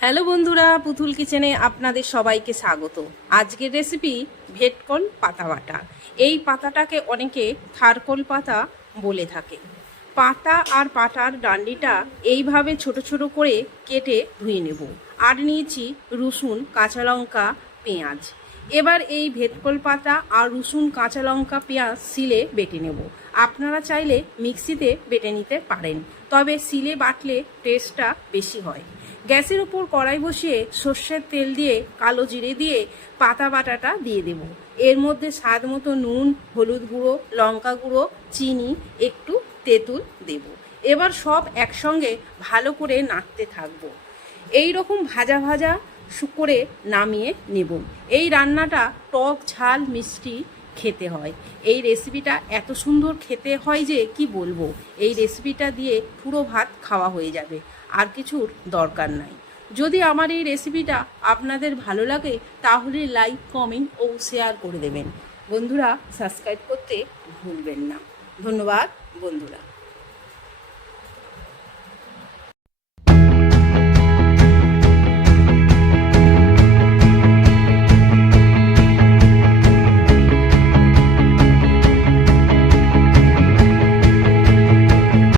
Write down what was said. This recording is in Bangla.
হ্যালো বন্ধুরা, পুতুল কিচেনে আপনাদের সবাইকে স্বাগত। আজকের রেসিপি ভেটকল পাতা বাটা। এই পাতাটাকে অনেকে থারকল পাতা বলে থাকে। পাতা আর পাতার ডান্ডিটা এইভাবে ছোট ছোট করে কেটে ধুয়ে নেব। আর নিয়েছি রসুন, কাঁচা লঙ্কা, পেঁয়াজ। এবার এই ভেটকল পাতা আর রসুন, কাঁচা লঙ্কা, পেঁয়াজ শিলে বেটে নেব। আপনারা চাইলে মিক্সিতে বেটে নিতে পারেন, তবে শিলে বাটলে টেস্টটা বেশি হয়। গ্যাসের উপর কড়াই বসিয়ে সর্ষের তেল দিয়ে কালো জিরে দিয়ে পাতা বাটাটা দিয়ে দেব। এর মধ্যে স্বাদ মতো নুন, হলুদ গুঁড়ো, লঙ্কা গুঁড়ো, চিনি, একটু তেঁতুল দেব। এবার সব একসঙ্গে ভালো করে নাড়তে থাকবো। এই রকম ভাজা ভাজা করে নামিয়ে নেব। এই রান্নাটা টক ঝাল মিষ্টি খেতে হয়। এই রেসিপিটা এত সুন্দর খেতে হয় যে কি বলবো। এই রেসিপিটা দিয়ে পুরো ভাত খাওয়া হয়ে যাবে, আর কিছুর দরকার নাই। যদি আমার এই রেসিপিটা আপনাদের ভালো লাগে তাহলে লাইক, কমেন্ট ও শেয়ার করে দেবেন। বন্ধুরা, সাবস্ক্রাইব করতে ভুলবেন না। ধন্যবাদ বন্ধুরা।